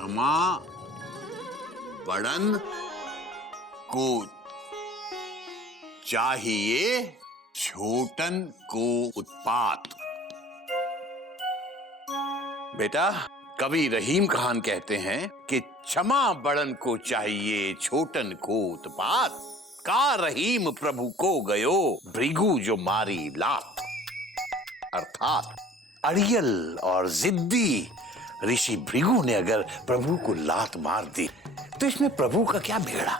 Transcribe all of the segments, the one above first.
क्षमा बड़न को चाहिए छोटन को उत्पात। बेटा, कवि रहीम खान कहते हैं कि क्षमा बड़न को चाहिए छोटन को उत्पात, का रहीम प्रभु को गयो भृगु जो मारी लात। अर्थात अड़ियल और जिद्दी ऋषि भृगु ने अगर प्रभु को लात मार दी तो इसमें प्रभु का क्या बिगड़ा?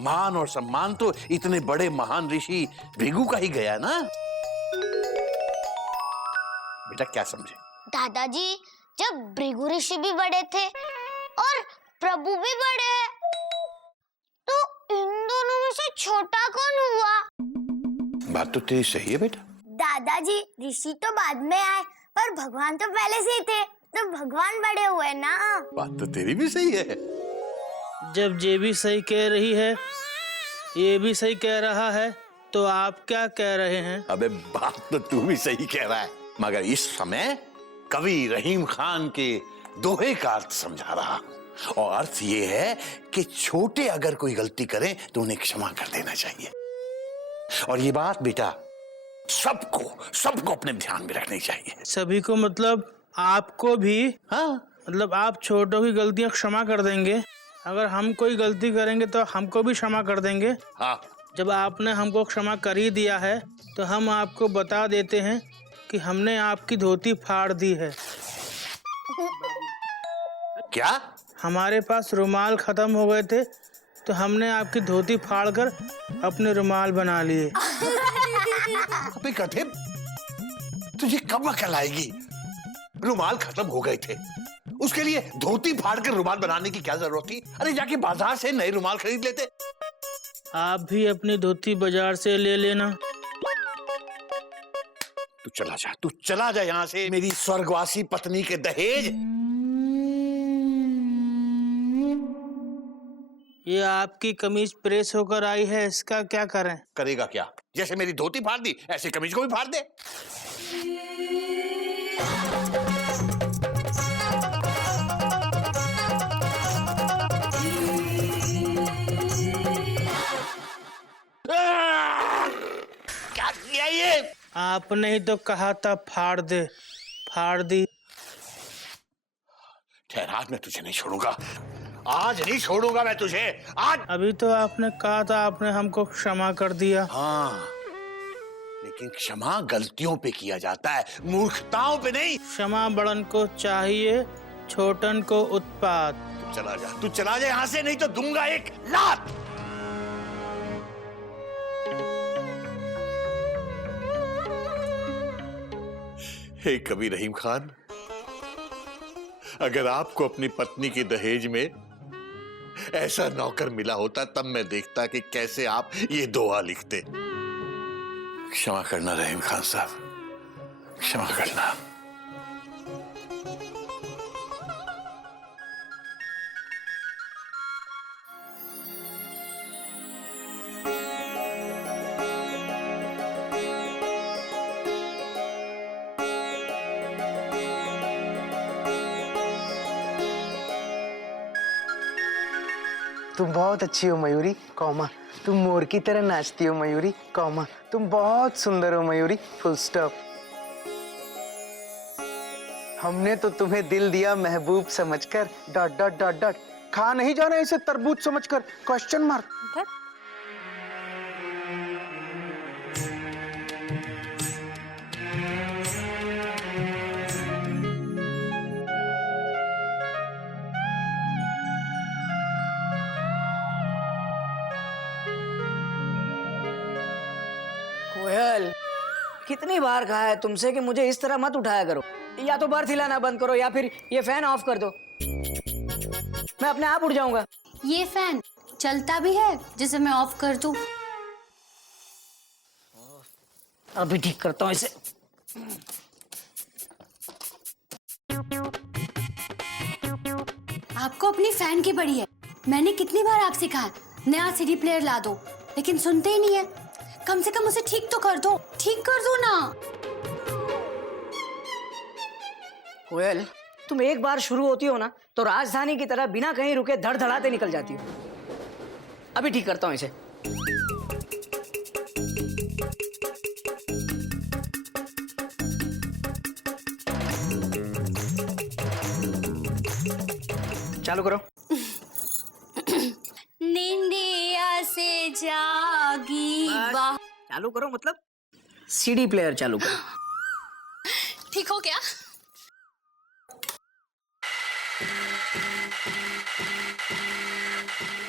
मान और सम्मान तो इतने बड़े महान ऋषि भृगु का ही गया ना। बेटा क्या समझे? दादाजी, जब भृगु ऋषि भी बड़े थे और प्रभु भी बड़े हैं, तो इन दोनों में से छोटा कौन हुआ? बात तो तेरी सही है बेटा। दादाजी, ऋषि तो बाद में आए पर भगवान तो पहले से ही थे, तो भगवान बड़े हुए ना। बात तो तेरी भी सही है। जब ये भी सही कह रही है, ये भी सही कह रहा है, तो आप क्या कह रहे हैं? अबे बात तो तू भी सही कह रहा है, मगर इस समय कवि रहीम खान के दोहे का अर्थ समझा रहा, और अर्थ ये है कि छोटे अगर कोई गलती करें तो उन्हें क्षमा कर देना चाहिए। और ये बात बेटा सबको अपने ध्यान में रखनी चाहिए। सभी को मतलब आपको भी? हाँ, मतलब आप छोटों की गलतियां क्षमा कर देंगे, अगर हम कोई गलती करेंगे तो हमको भी क्षमा कर देंगे? हाँ। जब आपने हमको क्षमा कर ही दिया है तो हम आपको बता देते हैं कि हमने आपकी धोती फाड़ दी है। क्या? हमारे पास रुमाल खत्म हो गए थे तो हमने आपकी धोती फाड़कर अपने रुमाल बना लिए। अबे गधे, तुझे कब अकल आएगी? रुमाल खत्म हो गए थे, उसके लिए धोती फाड़ कर रुमाल बनाने की क्या जरूरत थी? अरे जाके बाजार से नए रुमाल खरीद लेते। आप भी अपनी धोती बाजार से ले लेना। तू चला जा यहाँ से, मेरी स्वर्गवासी पत्नी के दहेज। ये आपकी कमीज प्रेस होकर आई है, इसका क्या करें? करेगा क्या? जैसे मेरी धोती फाड़ दी ऐसे कमीज को भी फाड़ दे। क्या किया ये? आपने ही तो कहा था फाड़ दे, फाड़ दी। ठहरा, मैं तुझे नहीं छोड़ूंगा, आज नहीं छोड़ूंगा मैं तुझे, आज। अभी तो आपने कहा था आपने हमको क्षमा कर दिया। हाँ, लेकिन क्षमा गलतियों पे किया जाता है, मूर्खताओं पे नहीं। क्षमा बड़न को चाहिए छोटन को उत्पात। तू चला जा यहाँ से, नहीं तो दूंगा एक लात। हे कवि रहीम खान, अगर आपको अपनी पत्नी के दहेज में ऐसा नौकर मिला होता तब मैं देखता कि कैसे आप ये दोहा लिखते। क्षमा करना रहीम खान साहब, क्षमा करना। तुम बहुत अच्छी हो मयूरी, कौमा। तुम मोर की तरह नाचती हो मयूरी, कौमा। तुम बहुत सुंदर हो मयूरी, फुल स्टॉप। हमने तो तुम्हें दिल दिया महबूब समझकर, डॉट डॉट डॉट डॉट। खा नहीं जाना इसे तरबूज समझकर, क्वेश्चन मार्क। कोयल, कितनी बार कहा है तुमसे कि मुझे इस तरह मत उठाया करो। या तो बर्थ हिलाना बंद करो या फिर ये फैन ऑफ कर दो, मैं अपने आप उड़ जाऊंगा। ये फैन चलता भी है जिसे मैं ऑफ कर दूं? अभी ठीक करता हूँ इसे। आपको अपनी फैन की पड़ी है। मैंने कितनी बार आपसे कहा नया सीडी प्लेयर ला दो, लेकिन सुनते ही नहीं है। कम से कम उसे ठीक तो कर दो, ठीक कर दो ना। कोयल, तुम एक बार शुरू होती हो ना तो राजधानी की तरह बिना कहीं रुके धड़धड़ाते निकल जाती हो। अभी ठीक करता हूँ इसे। चालू करो। निंदिया से जागी वाह। चालू करो मतलब सीडी प्लेयर चालू करो। ठीक हो क्या?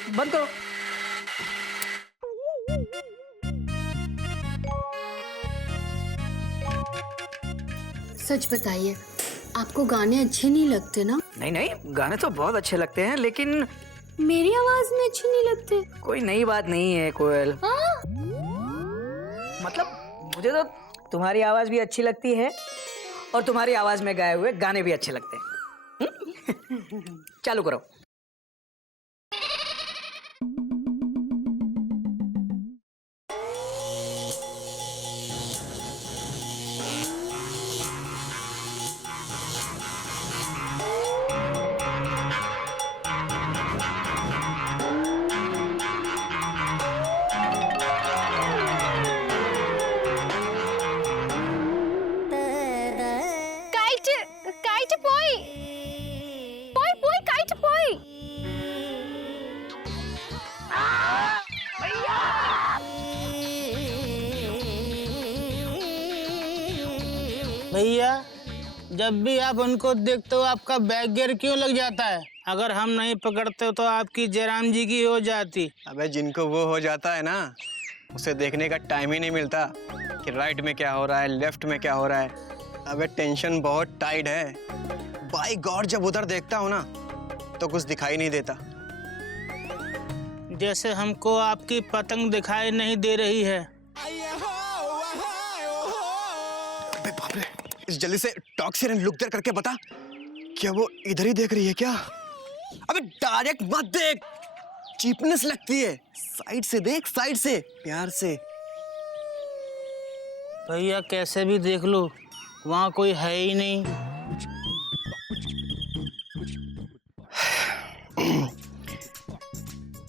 बंद करो। सच बताइए, आपको गाने अच्छे नहीं लगते ना? नहीं नहीं, गाने तो बहुत अच्छे लगते हैं, लेकिन मेरी आवाज में अच्छे नहीं लगते। कोई नई बात नहीं है कोयल। हाँ? मतलब मुझे तो तुम्हारी आवाज भी अच्छी लगती है और तुम्हारी आवाज में गाए हुए गाने भी अच्छे लगते हैं। चालू करो। Kite boy. Boy, kite boy. भैया, जब भी आप उनको देखते हो आपका बैक गियर क्यों लग जाता है? अगर हम नहीं पकड़ते तो आपकी जयराम जी की हो जाती। अबे जिनको वो हो जाता है ना, उसे देखने का टाइम ही नहीं मिलता कि राइट में क्या हो रहा है, लेफ्ट में क्या हो रहा है। अबे टेंशन बहुत टाइट है। बाय गॉड, जब उधर देखता हूँ ना तो कुछ दिखाई नहीं देता। जैसे हमको आपकी पतंग दिखाई नहीं दे रही है। अबे बाप रे, इस जल्दी से टॉक्सिन एंड लुक देयर करके बता, क्या वो इधर ही देख रही है क्या? अबे डायरेक्ट मत देख, चीपनेस लगती है। साइड से देख, साइड से, प्यार से। भैया कैसे भी देख लो, वहाँ कोई है ही नहीं।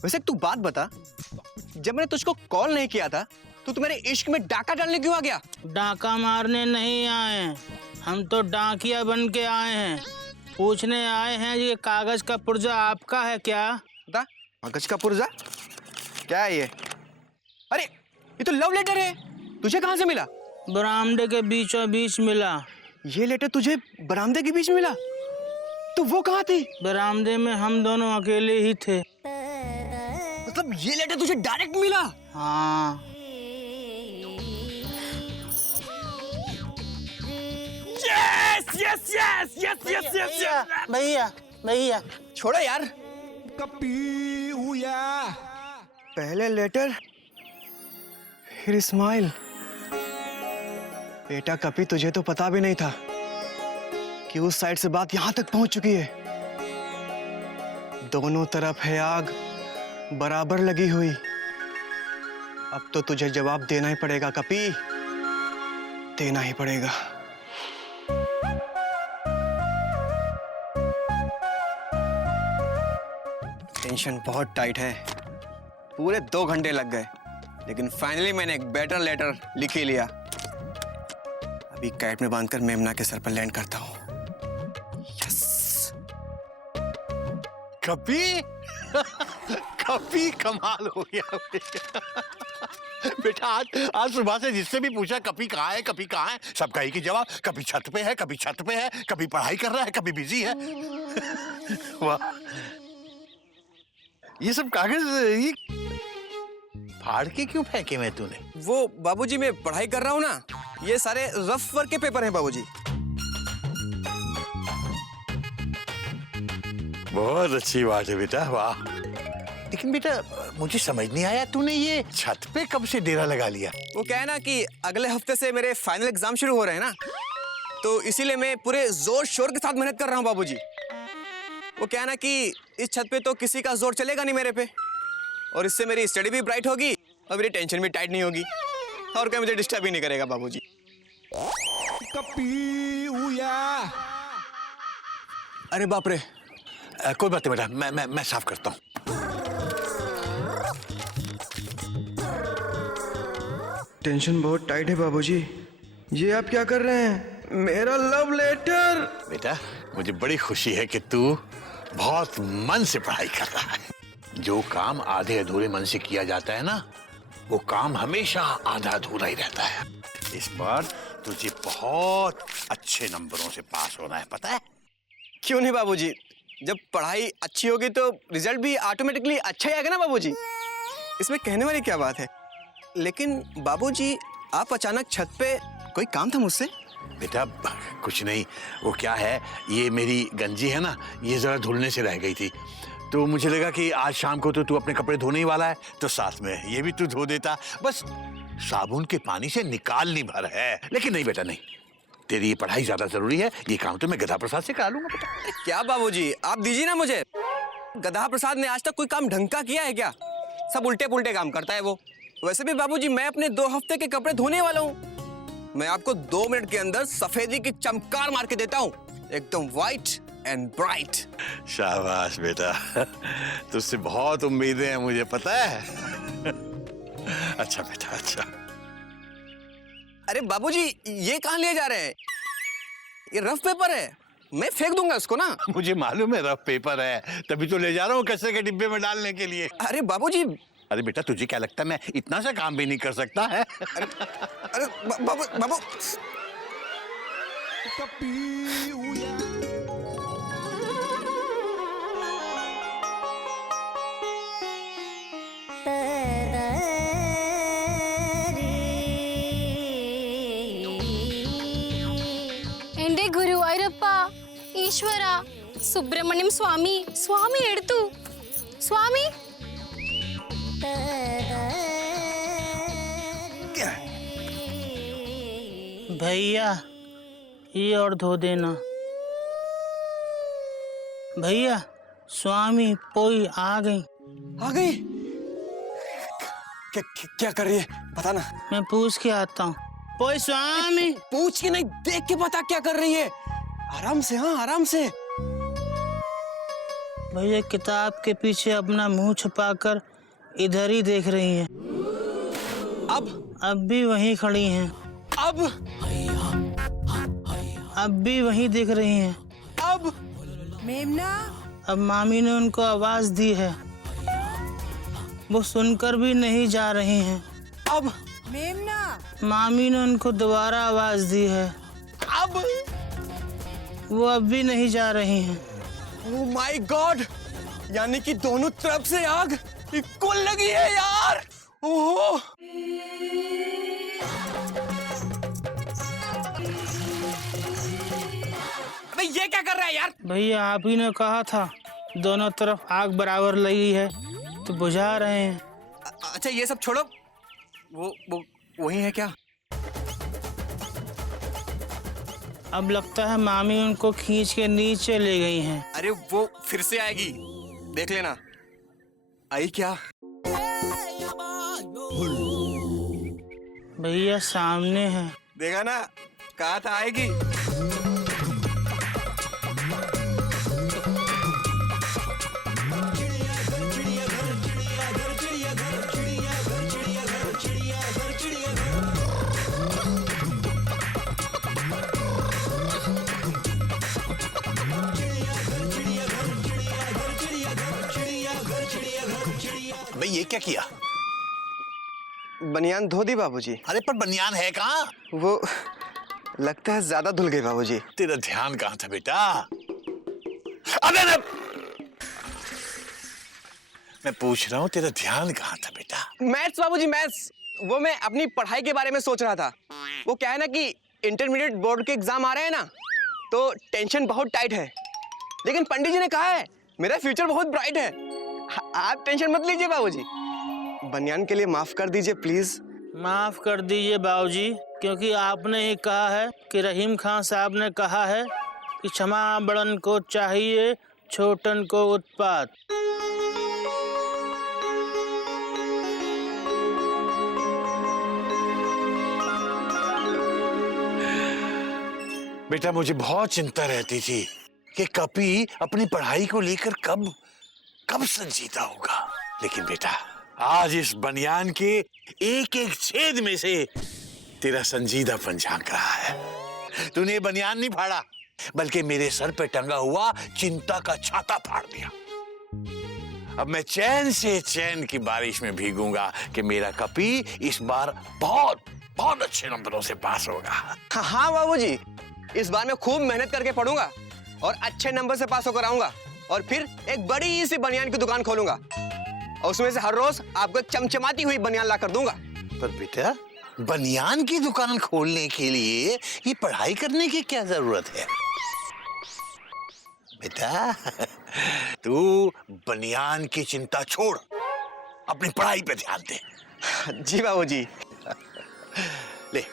वैसे तू बात बता, जब मैंने तुझको कॉल नहीं किया था तो तू मेरे इश्क में डाका डालने क्यों आ गया? डाका मारने नहीं आए हैं, हम तो डाकिया बन के आए हैं। पूछने आए हैं ये कागज का पुर्जा आपका है क्या? बता, कागज का पुर्जा क्या है ये? अरे ये तो लव लेटर है, तुझे कहाँ से मिला? बरामदे के बीचों बीच मिला। ये लेटर तुझे बरामदे के बीच में मिला? तो वो कहाँ थी? बरामदे में हम दोनों अकेले ही थे। मतलब ये लेटर तुझे डायरेक्ट मिला? हाँ। Yes yes yes yes yes yes yes. भैया भैया छोड़ो यार। पहले लेटर फिर स्माइल। बेटा कपी, तुझे तो पता भी नहीं था कि उस साइड से बात यहां तक पहुंच चुकी है। दोनों तरफ है आग बराबर लगी हुई। अब तो तुझे जवाब देना ही पड़ेगा कपी, देना ही पड़ेगा। टेंशन बहुत टाइट है, पूरे 2 घंटे लग गए, लेकिन फाइनली मैंने एक बेटर लेटर लिख ही लिया। अभी कैट में बांधकर मेमना के सर पर लैंड करता हूँ। यस। कपी कपी कमाल हो गया बेटा। आज सुबह से जिससे भी पूछा कपी कहाँ है, कपी कहाँ है, सब कही की जवाब कभी छत पे है, कभी छत पे है, कभी पढ़ाई कर रहा है, कभी बिजी है। वाह, ये सब कागज ये फाड़ के क्यों फेंके मैं तूने? वो बाबूजी, मैं पढ़ाई कर रहा हूँ ना, ये सारे रफ वर्क के पेपर हैं बाबूजी। बहुत अच्छी बात है बेटा, वाह। लेकिन बेटा मुझे समझ नहीं आया, तूने ये छत पे कब से डेरा लगा लिया? वो क्या है ना कि अगले हफ्ते से मेरे फाइनल एग्जाम शुरू हो रहे हैं ना, तो इसीलिए मैं पूरे जोर शोर के साथ मेहनत कर रहा हूँ बाबूजी। वो क्या है ना कि इस छत पे तो किसी का जोर चलेगा नहीं मेरे पे, और इससे मेरी स्टडी भी ब्राइट होगी और मेरी टेंशन भी टाइट नहीं होगी, और क्या मुझे डिस्टर्ब ही नहीं करेगा बाबूजी। अरे बाप रे। कोई बात नहीं बेटा, मैं साफ करता हूँ। टेंशन बहुत टाइट है बाबूजी। ये आप क्या कर रहे हैं? मेरा लव लेटर। बेटा मुझे बड़ी खुशी है कि तू बहुत मन से पढ़ाई कर रहा है। जो काम आधे अधूरे मन से किया जाता है ना, वो काम हमेशा आधा अधूरा ही रहता है। इस बार तुझे बहुत अच्छे नंबरों से पास होना है, पता है? क्यों नहीं बाबूजी, जब पढ़ाई अच्छी होगी तो रिजल्ट भी ऑटोमेटिकली अच्छा ही आएगा ना बाबूजी। इसमें कहने वाली क्या बात है। लेकिन बाबूजी आप अचानक छत पे, कोई काम था मुझसे? बेटा कुछ नहीं, वो क्या है, ये मेरी गंजी है ना, ये जरा धुलने से रह गई थी, तो मुझे लगा कि आज शाम को तो तू अपने कपड़े धोने ही वाला है, तो साथ में ये भी तू धो देता। बस साबुन के पानी से निकालनी भर है। लेकिन नहीं बेटा नहीं, तेरी ये पढ़ाई ज्यादा जरूरी है, ये काम तो मैं गधा प्रसाद से करा लूंगा बेटा। क्या बाबूजी, आप दीजिए ना मुझे। गधा प्रसाद ने आज तक कोई काम ढंग का किया है क्या? सब उल्टे पुल्टे काम करता है वो। वैसे भी बाबूजी मैं अपने 2 हफ्ते के कपड़े धोने वाला हूँ। मैं आपको 2 मिनट के अंदर सफेदी की चमकार मार के देता हूँ, एकदम व्हाइट एंड ब्राइट। शाबाश बेटा, तुझसे बहुत उम्मीदें हैं मुझे पता है। अच्छा बेटा अच्छा। अरे बाबूजी ये कहाँ ले जा रहे हैं? ये रफ पेपर है, मैं फेंक दूंगा इसको ना। मुझे मालूम है रफ पेपर है, तभी तो ले जा रहा हूँ कचरे के डिब्बे में डालने के लिए। अरे बाबूजी। अरे बेटा तुझे क्या लगता है मैं इतना सा काम भी नहीं कर सकता है? अरे बाबू ಎಂಡೆ ಗುರುವಾಯೂರಪ್ಪ ಈಶ್ವರ ಸುಬ್ರಹ್ಮಣ್ಯಂ ಸ್ವಾಮಿ ಸ್ವಾಮಿ ಎಡ್ತು ಸ್ವಾಮಿ भैया ये और धो देना। भैया स्वामी पोई आ गई। आ गई? क्या कर रही है पता ना। मैं पूछ के आता हूँ। पोई स्वामी। पूछ के नहीं, देख के बता क्या कर रही है। आराम से, हाँ आराम से। भैया किताब के पीछे अपना मुंह छुपाकर इधर ही देख रही हैं। अब भी वहीं खड़ी हैं। अब भी वहीं दिख रही हैं। मेमना। अब मामी ने उनको आवाज दी है, वो सुनकर भी नहीं जा रही हैं। मेमना। मामी ने उनको दोबारा आवाज दी है, वो अब भी नहीं जा रही हैं। ओह माय गॉड, यानी कि दोनों तरफ से आग इक्वल लगी है यार। ओहो। अबे ये क्या कर रहा है यार? भैया आप ही ने कहा था दोनों तरफ आग बराबर लगी है तो बुझा रहे हैं। अच्छा ये सब छोड़ो, वो वही है क्या? अब लगता है मामी उनको खींच के नीचे ले गई हैं। अरे वो फिर से आएगी, देख लेना। आई क्या? भैया सामने है। देखा ना, कहा था आएगी। भाई ये क्या किया? बनियान धो दी बाबूजी। अरे पर बनियान है कहाँ? वो लगता है ज्यादा धुल गई बाबूजी। तेरा ध्यान कहाँ था बेटा? अबे मैं पूछ रहा हूँ तेरा ध्यान कहाँ था बेटा? मैथ्स बाबूजी, मैथ्स। वो मैं अपनी पढ़ाई के बारे में सोच रहा था। वो क्या है ना कि इंटरमीडिएट बोर्ड के एग्जाम आ रहे हैं ना, तो टेंशन बहुत टाइट है। लेकिन पंडित जी ने कहा है मेरा फ्यूचर बहुत ब्राइट है। आप टेंशन मत लीजिए बाबूजी। बनियान के लिए माफ कर दीजिए प्लीज। माफ कर दीजिए बाबूजी, क्योंकि आपने ही कहा है कि रहीम खान साहब ने कहा है कि क्षमा बड़न को चाहिए, छोटन को उत्पात। बेटा मुझे बहुत चिंता रहती थी कि कपी अपनी पढ़ाई को लेकर कब कब संजीदा होगा। लेकिन बेटा, आज इस बनियान के एक एक छेद में से तेरा संजीदापन झांक रहा है। तूने बनियान नहीं फाड़ा, बल्कि मेरे सर पे टंगा हुआ चिंता का छाता फाड़ दिया। अब मैं चैन से चैन की बारिश में भीगूंगा कि मेरा कपी इस बार बहुत बहुत अच्छे नंबरों से पास होगा। हाँ बाबूजी, इस बार मैं खूब मेहनत करके पढ़ूंगा और अच्छे नंबर से पास होकर आऊंगा और फिर एक बड़ी सी बनियान की दुकान खोलूंगा और उसमें से हर रोज आपको एक चमचमाती हुई बनियान ला कर दूंगा। पर बेटा, बनियान की दुकान खोलने के लिए ये पढ़ाई करने की क्या जरूरत है? बेटा, तू बनियान की चिंता छोड़, अपनी पढ़ाई पे ध्यान दे। जी बाबूजी। ले,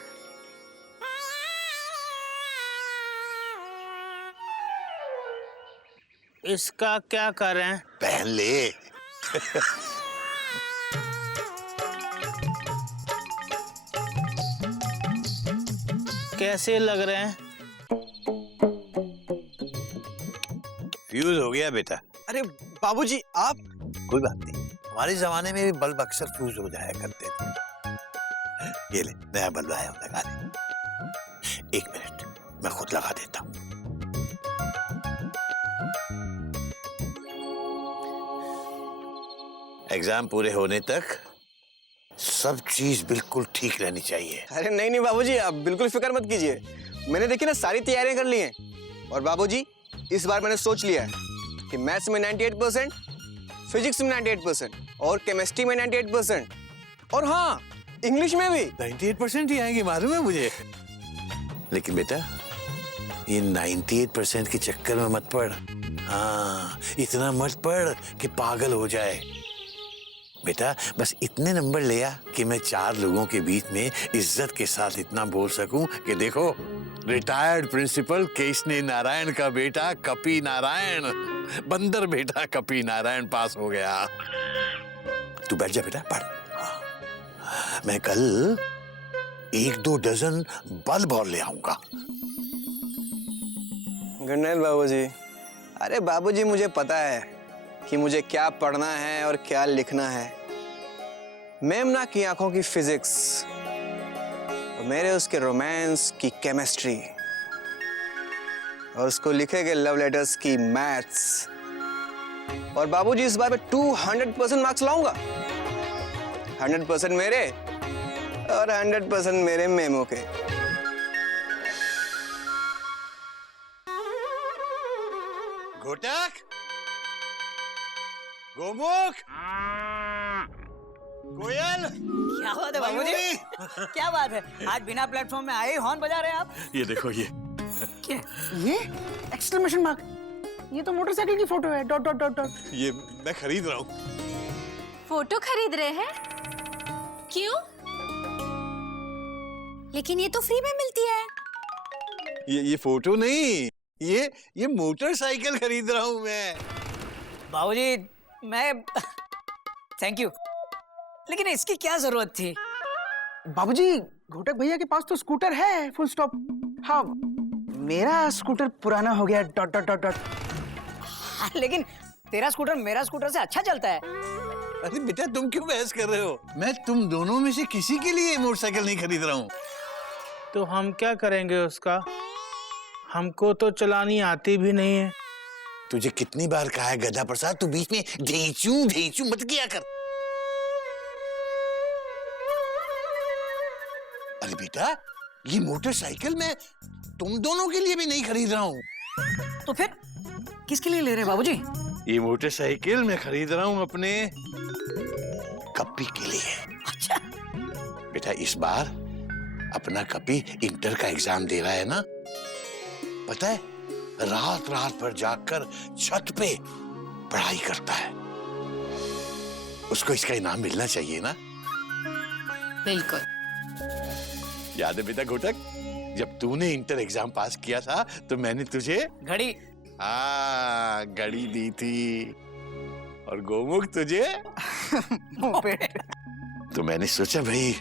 इसका क्या करें? पहन ले। कैसे लग रहे हैं? फ्यूज हो गया बेटा। अरे बाबूजी, आप कोई बात नहीं, हमारे जमाने में भी बल्ब अक्सर फ्यूज हो जाया करते थे। ये ले, नया बल्ब आया हूं, लगा दे। एक मिनट, मैं खुद लगा देता हूं। एग्जाम पूरे होने तक सब चीज बिल्कुल ठीक रहनी चाहिए। अरे नहीं बाबूजी, आप बिल्कुल फिक्र मत कीजिए। मैंने देखिए ना सारी तैयारियां कर ली हैं और बाबूजी इस बार मैंने सोच लिया है कि मैथ्स में 98%, फिजिक्स में 98% और केमिस्ट्री में 98% और हाँ, इंग्लिश में भी 98% ही आएंगे, मालूम है मुझे। लेकिन बेटा, ये 98% के चक्कर में मत पड़। हाँ, इतना मत पड़ कि पागल हो जाए। बेटा, बस इतने नंबर ले आ कि मैं 4 लोगों के बीच में इज्जत के साथ इतना बोल सकूं कि देखो, रिटायर्ड प्रिंसिपल केशनी नारायण का बेटा कपी नारायण, बंदर बेटा कपी नारायण पास हो गया। तू बैठ जा बेटा, पढ़। हाँ, मैं कल 1-2 डजन बल्ब और ले आऊंगा। गुड नाइट बाबूजी। अरे बाबूजी, मुझे पता है कि मुझे क्या पढ़ना है और क्या लिखना है। मेमना की आंखों की फिजिक्स और मेरे उसके रोमांस की केमिस्ट्री और उसको लिखे गए लव लेटर्स की मैथ्स। और बाबूजी, इस बार मैं 200% मार्क्स लाऊंगा। 100% मेरे और 100% मेरे मेमो के। घोटक, गोमुख, कोयल, क्या बात है बाबूजी? क्या बात है, आज बिना प्लेटफॉर्म में आए ही हॉर्न बजा रहे हैं आप? ये देखो, ये क्या ये एक्सक्लेमेशन मार्क? ये तो मोटरसाइकिल की फोटो है, डॉट डॉट डॉट डॉट। ये मैं खरीद रहा हूँ। फोटो खरीद रहे हैं? क्यों? लेकिन ये तो फ्री में मिलती है। ये फोटो नहीं, ये मोटरसाइकिल खरीद रहा हूँ मैं। बाबूजी, मैं थैंक यू, लेकिन इसकी क्या जरूरत थी? बाबूजी, घोटक भैया के पास तो स्कूटर है, फुल स्टॉप। हाँ, मेरा स्कूटर पुराना हो गया, डॉट डॉट डॉट डॉट। हाँ, लेकिन तेरा स्कूटर मेरा स्कूटर से अच्छा चलता है। अरे बेटा, तुम क्यों बहस कर रहे हो? मैं तुम दोनों में से किसी के लिए मोटरसाइकिल नहीं खरीद रहा हूँ। तो हम क्या करेंगे उसका? हमको तो चलानी आती भी नहीं है। तुझे कितनी बार कहा है गधा प्रसाद, तू बीच में ढेंचू मत किया कर। अरे बेटा, ये मोटरसाइकिल मैं तुम दोनों के लिए भी नहीं खरीद रहा हूँ। तो फिर किसके लिए ले रहे हैं बाबूजी? ये मोटरसाइकिल मैं खरीद रहा हूँ अपने कपी के लिए। अच्छा। बेटा, इस बार अपना कपी इंटर का एग्जाम दे रहा है ना। पता है, रात रात भर जागकर छत पे पढ़ाई करता है। उसको इसका इनाम मिलना चाहिए ना। बिल्कुल। याद है बेटा घोटक, जब तूने इंटर एग्जाम पास किया था तो मैंने तुझे घड़ी, घड़ी दी थी और गोमुख तुझे तो मैंने सोचा भाई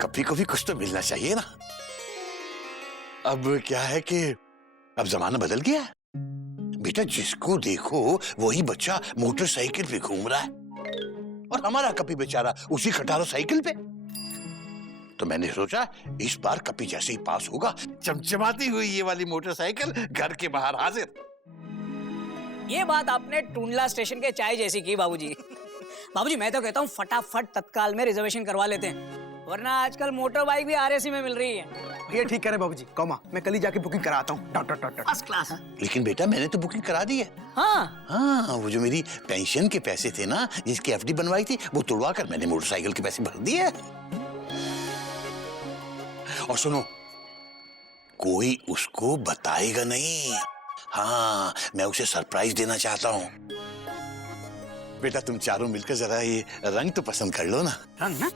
कपी को भी कुछ तो मिलना चाहिए ना। अब क्या है कि अब जमाना बदल गया है। बेटा जिसको देखो वही बच्चा मोटरसाइकिल पे घूम रहा है और हमारा कपी बेचारा उसी खटारा साइकिल पे। तो मैंने सोचा इस बार कपी जैसे ही पास होगा चमचमाती हुई ये वाली मोटरसाइकिल घर के बाहर हाजिर। ये बात आपने टूंडला स्टेशन के चाय जैसी की बाबूजी। बाबूजी मैं तो कहता हूँ फटाफट तत्काल में रिजर्वेशन करवा लेते हैं, वरना आजकल मोटर बाइक भी आरएसी में मिल रही है। ये ठीक कह रहे बाबूजी, कौमा मैं कल ही जाके बुकिंग कराता हूँ। First class. लेकिन बेटा मैंने तो बुकिंग करा दी है। हाँ, वो जो मेरी पेंशन के पैसे थे ना, जिसकी एफडी बनवाई थी, वो तुड़वा कर मैंने मोटरसाइकिल के पैसे भर दिए। और सुनो, कोई उसको बताएगा नहीं। हाँ, मैं उसे सरप्राइज देना चाहता हूँ। बेटा तुम चारों मिलकर जरा ये रंग तो पसंद कर लो ना। रंग ना?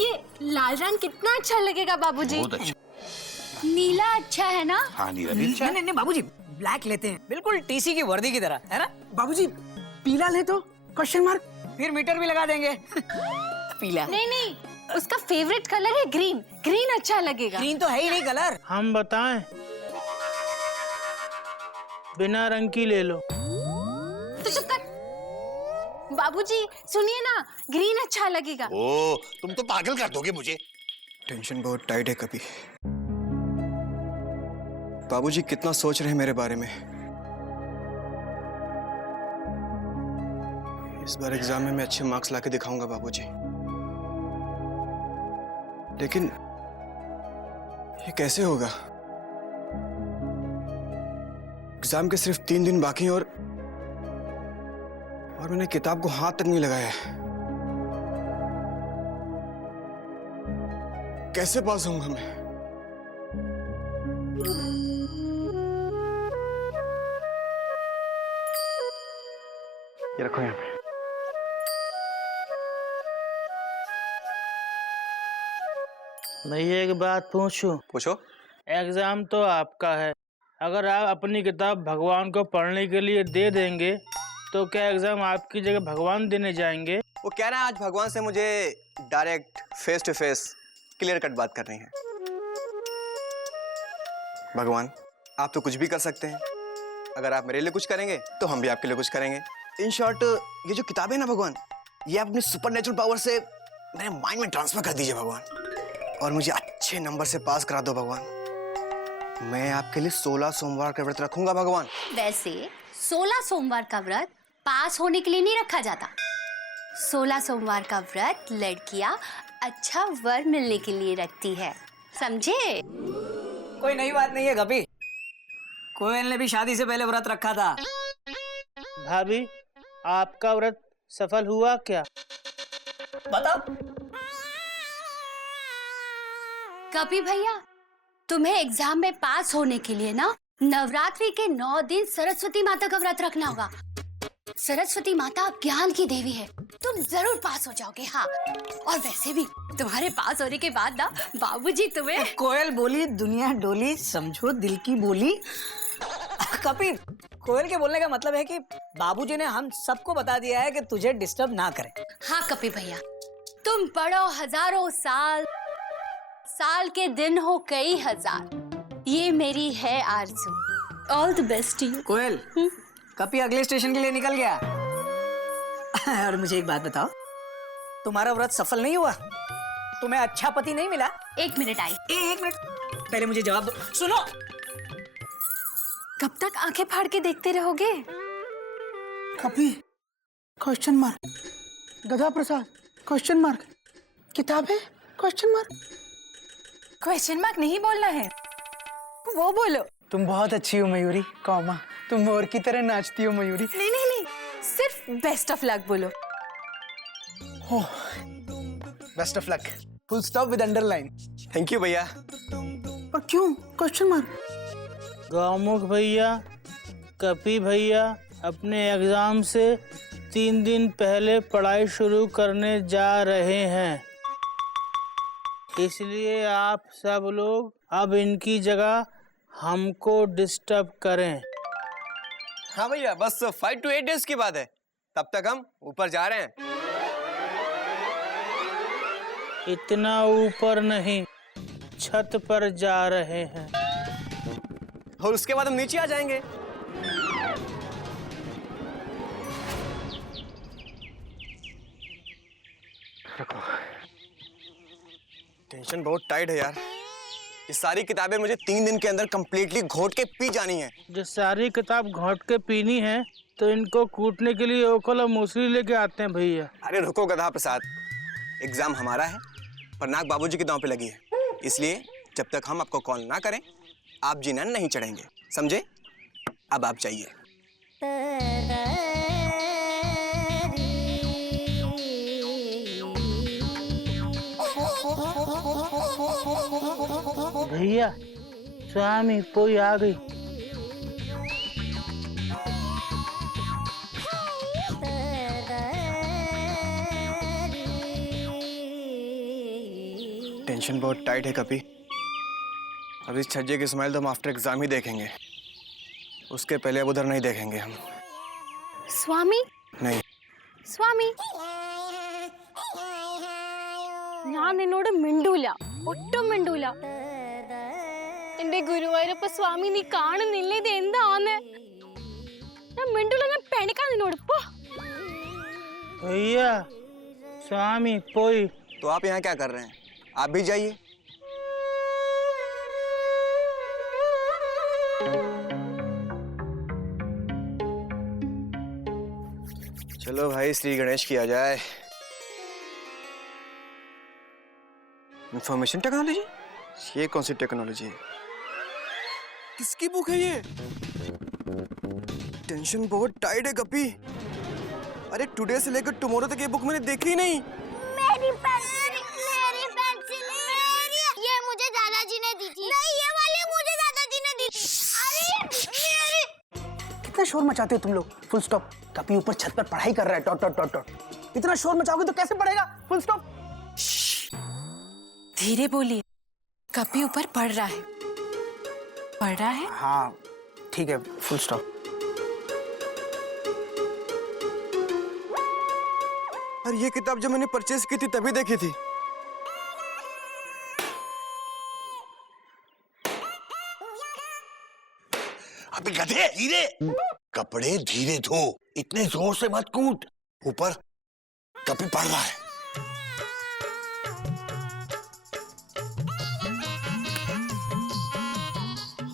ये लाल रंग कितना अच्छा लगेगा बाबूजी। बहुत अच्छा। नीला अच्छा है ना? हाँ नीला भी अच्छा है। नहीं बाबूजी, ब्लैक लेते हैं, बिल्कुल टीसी की वर्दी की तरह, है ना? बाबूजी पीला ले तो क्वेश्चन मार्क। फिर मीटर भी लगा देंगे। पीला। नहीं, उसका फेवरेट कलर है ग्रीन। ग्रीन अच्छा लगेगा। ग्रीन तो है ही नहीं कलर। हम बताएं, बिना रंग की ले लो। तो चुप कर। बाबूजी सुनिए ना, ग्रीन अच्छा लगेगा। ओ, तुम तो पागल कर दोगे मुझे। टेंशन बहुत टाइट है कभी। बाबूजी कितना सोच रहे हैं मेरे बारे में। इस बार एग्जाम में मैं अच्छे मार्क्स लाके दिखाऊंगा बाबूजी। लेकिन ये कैसे होगा? एग्जाम के सिर्फ 3 दिन बाकी हैं और मैंने किताब को हाथ तक नहीं लगाया है। कैसे पास होऊंगा मैं? ये रखो यहाँ पे। मैं ये एक बात पूछूं? पूछो। एग्जाम तो आपका है, अगर आप अपनी किताब भगवान को पढ़ने के लिए दे देंगे तो क्या एग्जाम आपकी जगह भगवान देने जाएंगे? वो कह रहा है आज भगवान से मुझे direct face to face clear cut बात करनी है। भगवान आप तो कुछ भी कर सकते हैं, अगर आप मेरे लिए कुछ करेंगे तो हम भी आपके लिए कुछ करेंगे। इन शॉर्ट ये जो किताबें ना भगवान, ये अपनी सुपरनेचुरल पावर से मेरे माइंड में ट्रांसफर कर दीजिए भगवान, और मुझे अच्छे नंबर से पास करा दो भगवान। मैं आपके लिए 16 सोमवार का व्रत रखूंगा भगवान। वैसे 16 सोमवार का व्रत पास होने के लिए नहीं रखा जाता। 16 सोमवार का व्रत लड़कियां अच्छा वर मिलने के लिए रखती है, समझे? कोई नई बात नहीं है कभी। कोयल ने भी शादी से पहले व्रत रखा था। भाभी आपका व्रत सफल हुआ क्या? बताओ। कपी भैया, तुम्हें एग्जाम में पास होने के लिए ना नवरात्रि के 9 दिन सरस्वती माता का व्रत रखना होगा। सरस्वती माता ज्ञान की देवी है, तुम जरूर पास हो जाओगे। हाँ, और वैसे भी तुम्हारे पास होने के बाद ना बाबूजी तुम्हें। कोयल बोली दुनिया डोली, समझो दिल की बोली। कपिल, कोयल के बोलने का मतलब है कि बाबूजी ने हम सबको बता दिया है कि तुझे डिस्टर्ब ना करें। हाँ कपी भैया, तुम पढ़ो हजारों साल, साल के दिन हो कई हजार, ये मेरी है आरज़ू। All the best you. कोयल, कपी अगले स्टेशन के लिए निकल गया। और मुझे एक बात बताओ, तुम्हारा व्रत सफल नहीं हुआ? तुम्हें अच्छा पति नहीं मिला? 1 मिनट आई। एक मिनट, पहले मुझे जवाब दो। सुनो, कब तक आंखें फाड़ के देखते रहोगे? कपी क्वेश्चन मार्क, गधा प्रसाद क्वेश्चन मार्क, किताबें क्वेश्चन मार्क। क्वेश्चन मार्क नहीं बोलना है, वो बोलो। तुम बहुत अच्छी हो मयूरी, कौमा तुम मोर की तरह नाचती हो मयूरी। नहीं, सिर्फ बेस्ट ऑफ लक बोलो। हो, best of luck, full stop with underline. Thank you भैया। पर क्यों क्वेश्चन मार्क? गौमुख भैया, कपी भैया अपने एग्जाम से 3 दिन पहले पढ़ाई शुरू करने जा रहे हैं, इसलिए आप सब लोग अब इनकी जगह हमको डिस्टर्ब करें। हाँ भैया, बस 5 to 8 डेज की बात है, तब तक हम ऊपर जा रहे हैं। इतना ऊपर नहीं, छत पर जा रहे हैं। और उसके बाद हम नीचे आ जाएंगे। रखो। टेंशन बहुत टाइट है यार। ये सारी किताबें मुझे 3 दिन के अंदर कंप्लीटली घोट के पी जानी है। जो सारी किताब घोट के पीनी है तो इनको कूटने के लिए ओखल और मूसली लेके आते हैं भैया। अरे रुको गधा प्रसाद, एग्जाम हमारा है पर नाक बाबूजी के दांव पे लगी है, इसलिए जब तक हम आपको कॉल ना करें आप जीना नहीं चढ़ेंगे, समझे? अब आप चाहिए। भैया स्वामी पोई आ गई। टेंशन बहुत टाइट है कपी। अब इस छज्जे की स्माइल तो हम आफ्टर एग्जाम ही देखेंगे, उसके पहले अब उधर नहीं देखेंगे हम। स्वामी नहीं स्वामी ഞാൻ നിന്നോട് മിണ്ടൂല, ഒട്ടും മിണ്ടൂല. എന്റെ ഗുരുവായൂരപ്പ സ്വാമി നീ കാണുന്നില്ല ഇത് എന്താന്ന്? ഞാൻ മിണ്ടൂല, ഞാൻ പെണക്കാൻ നിന്നോട് പോ. भैया स्वामी पोई। तो आप यहाँ क्या कर रहे हैं? आप भी जाइए। चलो भाई श्री गणेश किया जाए। Information technology? ये कौन सी टेक्नोलॉजी है? किसकी बुक है ये? टेंशन बहुत टाइट है कपी। अरे टुडे से लेकर टुमारो तक ये बुक मैंने देखी ही नहीं। मेरी पेंसिल, ये मुझे दादाजी ने दी थी। नहीं, ये वाली मुझे दादाजी ने दी थी। अरे मेरी। कितना शोर मचाते हो तुम लोग? Full stop. कपी ऊपर छत पर पढ़ाई कर रहा है, डॉट डॉट डॉट डॉट। इतना शोर मचाओगे तो कैसे पढ़ेगा? Full stop. धीरे बोलिए, कपी ऊपर पढ़ रहा है। पढ़ रहा है? हाँ ठीक है, फुल स्टॉप। और ये किताब जब मैंने परचेज की थी तभी देखी थी। अबे गधे, धीरे कपड़े धीरे धो, इतने जोर से मत कूद। ऊपर कपी पड़ रहा है।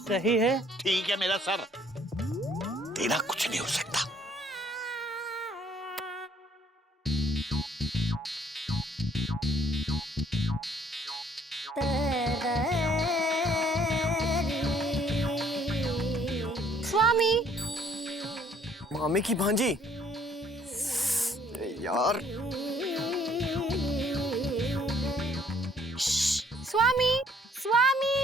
सही है। ठीक है मेरा सर, तेरा कुछ नहीं हो सकता। स्वामी मामी की भांजी यार। സ്വാമി സ്വാമി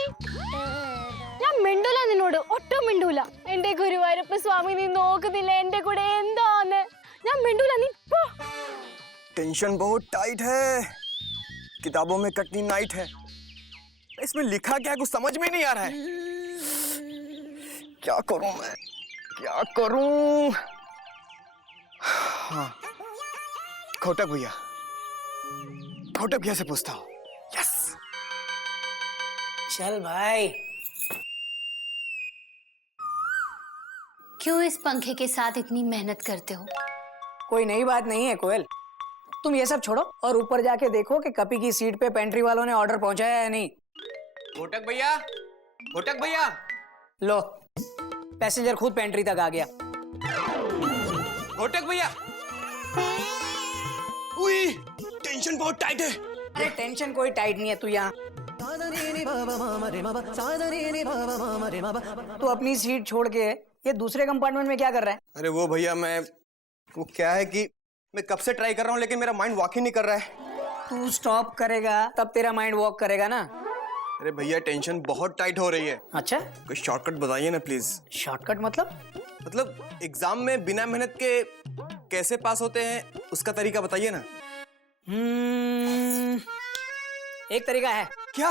ഞാൻ മിണ്ടൂല നിന്നോട്, ഒട്ടും മിണ്ടൂല. എന്റെ ഗുരുവായൂരപ്പ സ്വാമി നീ നോക്കുന്നില്ല എന്റെ കൂടെ എന്താന്ന്? ഞാൻ മിണ്ടൂല, നീ പോ. टेंशन बहुत टाइट है, किताबों में कटनी नाइट है। इसमें लिखा क्या है कुछ समझ में नहीं आ रहा है। क्या करूं मैं, क्या करूं? हाँ, घोटक भैया, घोटक भैया से पूछता हूँ। यस। चल भाई। क्यों इस पंखे के साथ इतनी मेहनत करते हो? कोई नई बात नहीं है कोयल, तुम ये सब छोड़ो और ऊपर जाके देखो कि कपी की सीट पे पेंट्री वालों ने ऑर्डर पहुंचाया है या नहीं। घोटक भैया, घोटक भैया। लो, पैसेंजर खुद पेंट्री तक आ गया। घोटक भैया। उई, टेंशन बहुत टाइट है। अरे टेंशन कोई टाइट नहीं है, तू यहाँ तू अपनी सीट छोड़ के ये दूसरे कंपार्टमेंट में क्या कर रहा है? अरे वो भैया वो क्या है कि मैं कब से ट्राई कर रहा हूँ लेकिन मेरा माइंड वॉक ही नहीं कर रहा है। तू स्टॉप करेगा तब तेरा माइंड वॉक करेगा ना। अरे भैया टेंशन बहुत टाइट हो रही है। अच्छा, कोई शॉर्टकट बताइए ना प्लीज। शॉर्टकट मतलब? मतलब एग्जाम में बिना मेहनत के कैसे पास होते हैं उसका तरीका बताइए ना। एक तरीका है। क्या?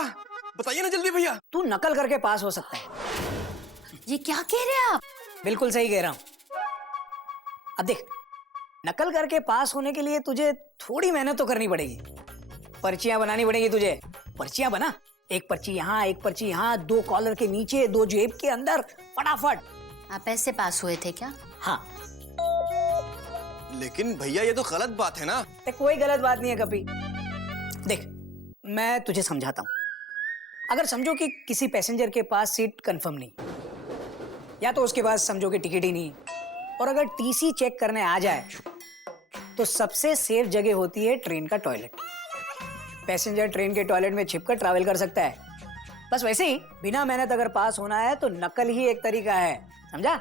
बताइए ना जल्दी भैया। तू नकल करके पास हो सकता है। ये क्या कह रहे हैं आप? बिल्कुल सही कह रहा हूँ। अब देख, नकल करके पास होने के लिए तुझे थोड़ी मेहनत तो करनी पड़ेगी। पर्चियां बनानी पड़ेगी तुझे। पर्चियां बना, एक पर्ची यहाँ, एक पर्ची यहाँ, 2 कॉलर के नीचे, 2 जेब के अंदर, फटाफट। आप ऐसे पास हुए थे क्या? हाँ। लेकिन भैया ये तो गलत बात है ना। कोई गलत बात नहीं है कभी। देख, मैं तुझे समझाता हूँ। अगर समझो कि किसी पैसेंजर के पास सीट कंफर्म नहीं, या तो उसके पास समझो कि टिकट ही नहीं, और अगर टीसी चेक करने आ जाए तो सबसे सेफ जगह होती है ट्रेन का टॉयलेट। पैसेंजर ट्रेन के टॉयलेट में छिपकर ट्रैवल कर सकता है। बस वैसे ही बिना मेहनत अगर पास होना है तो नकल ही एक तरीका है, समझा?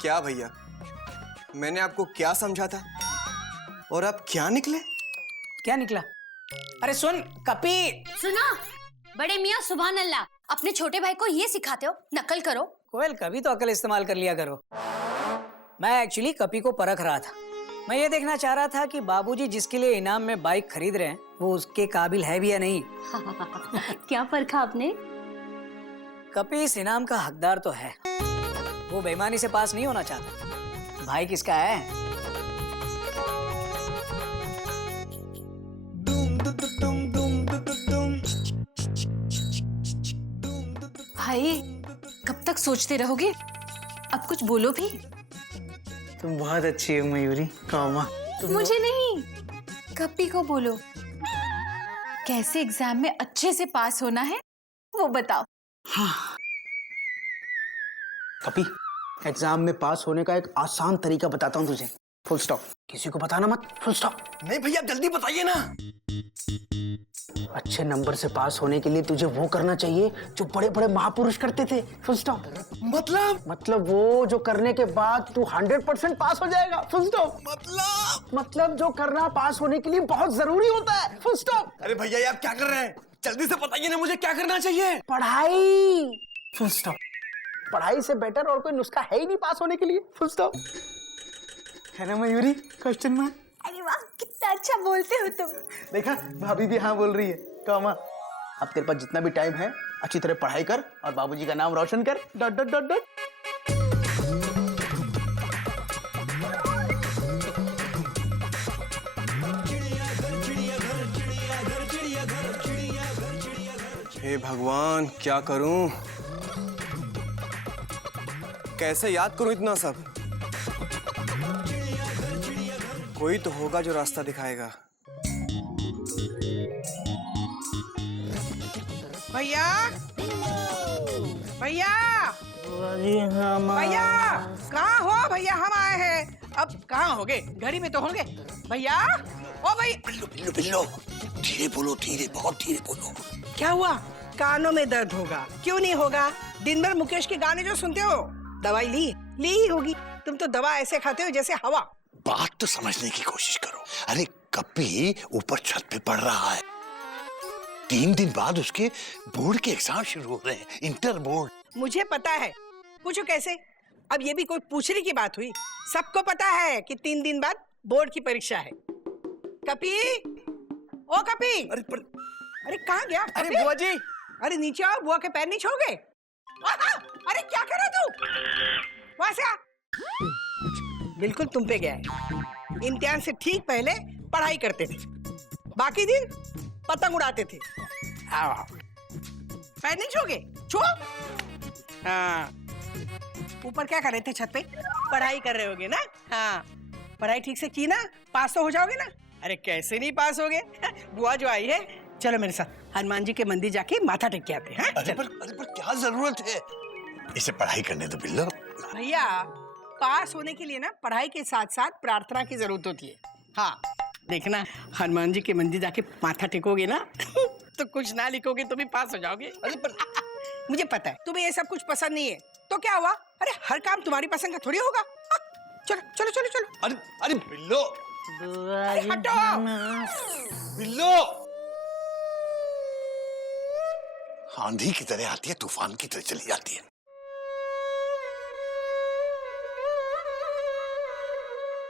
क्या भैया, मैंने आपको क्या समझा था और आप क्या निकले? क्या निकला? अरे सुन कपी, सुना बड़े मियाँ, सुभान अल्लाह, अपने छोटे भाई को ये सिखाते हो नकल करो। कोयल कभी तो अकल इस्तेमाल कर लिया करो। मैं एक्चुअली कपी को परख रहा था। मैं ये देखना चाह रहा था कि बाबूजी जिसके लिए इनाम में बाइक खरीद रहे हैं वो उसके काबिल है भी या नहीं। क्या परखा आपने? कपी इस इनाम का हकदार तो है, वो बेईमानी से पास नहीं होना चाहता। भाई किसका है? भाई कब तक सोचते रहोगे? अब कुछ बोलो भी। तुम बहुत अच्छी हो मयूरी, कौमा। मुझे नहीं, कपी को बोलो। कैसे एग्जाम में अच्छे से पास होना है वो बताओ। कपी, एग्जाम में पास होने का एक आसान तरीका बताता हूँ तुझे। फुल स्टॉप, किसी को बताना मत। Full stop. नहीं भैया, आप जल्दी बताइए ना। अच्छे नंबर से पास होने के लिए तुझे वो करना चाहिए जो बड़े बड़े महापुरुष करते थे। Full stop. मतलब वो जो करने के बाद तू 100% पास हो जाएगा। Full stop. मतलब जो करना पास होने के लिए बहुत जरूरी होता है। Full stop. अरे भैया, ये आप क्या कर रहे हैं? जल्दी से बताइए ना, मुझे क्या करना चाहिए? पढ़ाई। Full stop. पढ़ाई से बेटर और कोई नुस्खा है ही नहीं पास होने के लिए। Full stop. है ना मयूरी? Question mark. अरे वाह, कितना अच्छा बोलते हो तुम। देखा, भाभी भी हाँ बोल रही है। कौमा, अब तेरे पास जितना भी टाइम है अच्छी तरह पढ़ाई कर और बाबूजी का नाम रोशन कर। Dot dot dot dot. हे भगवान, क्या करूं? कैसे याद करूं इतना सब? कोई तो होगा जो रास्ता दिखाएगा। भैया, भैया, भैया, कहाँ हो भैया? हम आए हैं। अब कहाँ होगे? घड़ी में तो होंगे। भैया, ओ भाई, बिल्लो बिल्लो, धीरे बोलो, धीरे, बहुत धीरे बोलो। क्या हुआ? कानों में दर्द होगा। क्यों नहीं होगा? दिन भर मुकेश के गाने जो सुनते हो। दवाई ली ही होगी। तुम तो दवा ऐसे खाते हो जैसे हवा। बात तो समझने की कोशिश करो। अरे कपी ऊपर छत पे पढ़ रहा है। 3 दिन बाद उसके बोर्ड के एग्जाम शुरू हो रहे हैं, इंटर बोर्ड। मुझे पता है। पूछो कैसे? अब ये भी कोई पूछने की बात हुई? सबको पता है कि 3 दिन बाद बोर्ड की परीक्षा है। कपी, ओ कपी, अरे कहाँ गया? अरे बुआ जी, अरे नीचे आओ, बुआ के पैर नहीं छोड़ोगे? अरे क्या कर रहा तू? वहां से आ। बिल्कुल तुम पे गया है। इम्तिहान से ठीक पहले पढ़ाई करते थे, बाकी दिन पतंग उड़ाते थे। पैर नहीं छोड़ोगे? छो। हाँ, ऊपर क्या कर रहे थे? छत पे पढ़ाई कर रहे होगे ना? हाँ, पढ़ाई ठीक से की ना, पास तो हो जाओगे ना? अरे कैसे नहीं पास होगे? बुआ जो आई है, चलो मेरे साथ हनुमान जी के मंदिर जाके माथा टेक के आते हैं। अरे पर क्या जरूरत है? इसे पढ़ाई करने दो बिल्लो। भैया, पास होने के लिए ना पढ़ाई के साथ साथ प्रार्थना की जरूरत होती है। हाँ, देखना, हनुमान जी के मंदिर जाके माथा टेकोगे ना तो कुछ ना लिखोगे तो भी पास हो जाओगे। अरे पर मुझे पता है तुम्हें ये सब कुछ पसंद नहीं है, तो क्या हुआ? अरे हर काम तुम्हारी पसंद का थोड़ी होगा। चलो चलो चलो चलो। अरे बिल्लो, हटो बिल्लो। आंधी की तरह आती है, तूफान की तरह चली जाती है।